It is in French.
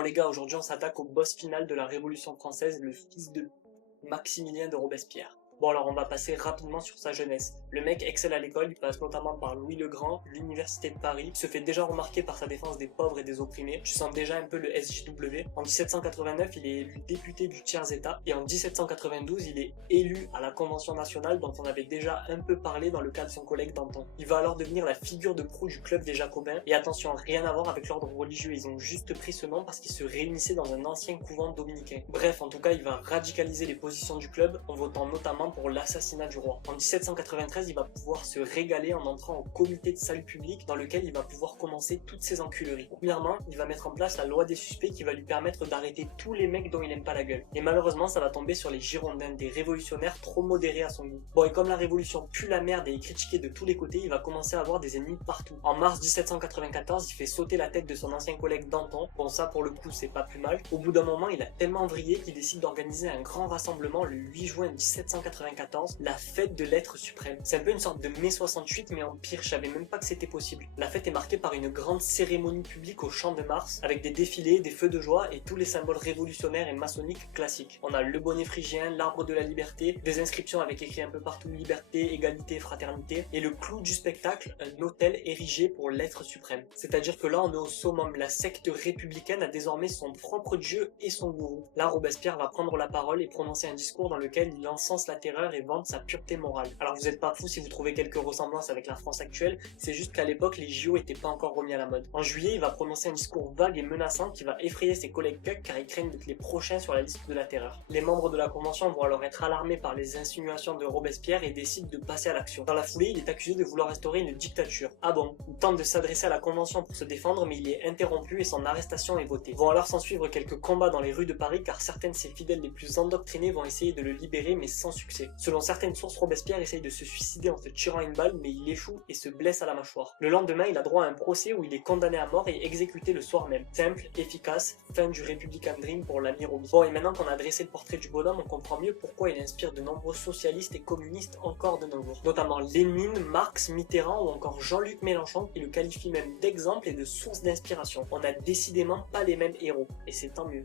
Bon les gars, aujourd'hui on s'attaque au boss final de la Révolution française, le fils de Maximilien de Robespierre. Bon alors on va passer rapidement sur sa jeunesse. Le mec excelle à l'école, il passe notamment par Louis le Grand, l'université de Paris, il se fait déjà remarquer par sa défense des pauvres et des opprimés. Tu sens déjà un peu le SJW. En 1789, il est élu député du tiers-état et en 1792, il est élu à la Convention nationale dont on avait déjà un peu parlé dans le cas de son collègue Danton. Il va alors devenir la figure de proue du club des Jacobins et attention, rien à voir avec l'ordre religieux, ils ont juste pris ce nom parce qu'ils se réunissaient dans un ancien couvent dominicain. Bref, en tout cas, il va radicaliser les positions du club en votant notamment pour l'assassinat du roi. En 1793, il va pouvoir se régaler en entrant au comité de salut public dans lequel il va pouvoir commencer toutes ses enculeries. Premièrement, il va mettre en place la loi des suspects qui va lui permettre d'arrêter tous les mecs dont il aime pas la gueule. Et malheureusement, ça va tomber sur les Girondins, des révolutionnaires trop modérés à son goût. Bon, et comme la révolution pue la merde et est critiquée de tous les côtés, il va commencer à avoir des ennemis partout. En mars 1794, il fait sauter la tête de son ancien collègue Danton. Bon, ça pour le coup, c'est pas plus mal. Au bout d'un moment, il a tellement vrillé qu'il décide d'organiser un grand rassemblement le 8 juin 1794, la fête de l'être suprême. C'est un peu une sorte de mai 68 mais en pire, je savais même pas que c'était possible. La fête est marquée par une grande cérémonie publique au Champ de Mars avec des défilés, des feux de joie et tous les symboles révolutionnaires et maçonniques classiques. On a le bonnet phrygien, l'arbre de la liberté, des inscriptions avec écrit un peu partout liberté, égalité, fraternité et le clou du spectacle, un autel érigé pour l'être suprême. C'est-à-dire que là on est au summum, la secte républicaine a désormais son propre dieu et son gourou. Là Robespierre va prendre la parole et prononcer un discours dans lequel il encense la terreur et vante sa pureté morale. Alors vous êtes pas fous si vous trouvez quelques ressemblances avec la France actuelle, c'est juste qu'à l'époque les JO étaient pas encore remis à la mode. En juillet, il va prononcer un discours vague et menaçant qui va effrayer ses collègues cucks car ils craignent d'être les prochains sur la liste de la terreur. Les membres de la convention vont alors être alarmés par les insinuations de Robespierre et décident de passer à l'action. Dans la foulée, il est accusé de vouloir instaurer une dictature. Ah bon? Il tente de s'adresser à la convention pour se défendre mais il est interrompu et son arrestation est votée. Vont alors s'en suivre quelques combats dans les rues de Paris car certains de ses fidèles les plus endoctrinés vont essayer de le libérer mais sans succès. Selon certaines sources, Robespierre essaye de se suicider en se tirant une balle mais il échoue et se blesse à la mâchoire. Le lendemain, il a droit à un procès où il est condamné à mort et exécuté le soir même. Simple, efficace, fin du Republican Dream pour l'ami Roby. Bon, et maintenant qu'on a dressé le portrait du bonhomme, on comprend mieux pourquoi il inspire de nombreux socialistes et communistes encore de nos jours. Notamment Lénine, Marx, Mitterrand ou encore Jean-Luc Mélenchon qui le qualifie même d'exemple et de source d'inspiration. On n'a décidément pas les mêmes héros, et c'est tant mieux.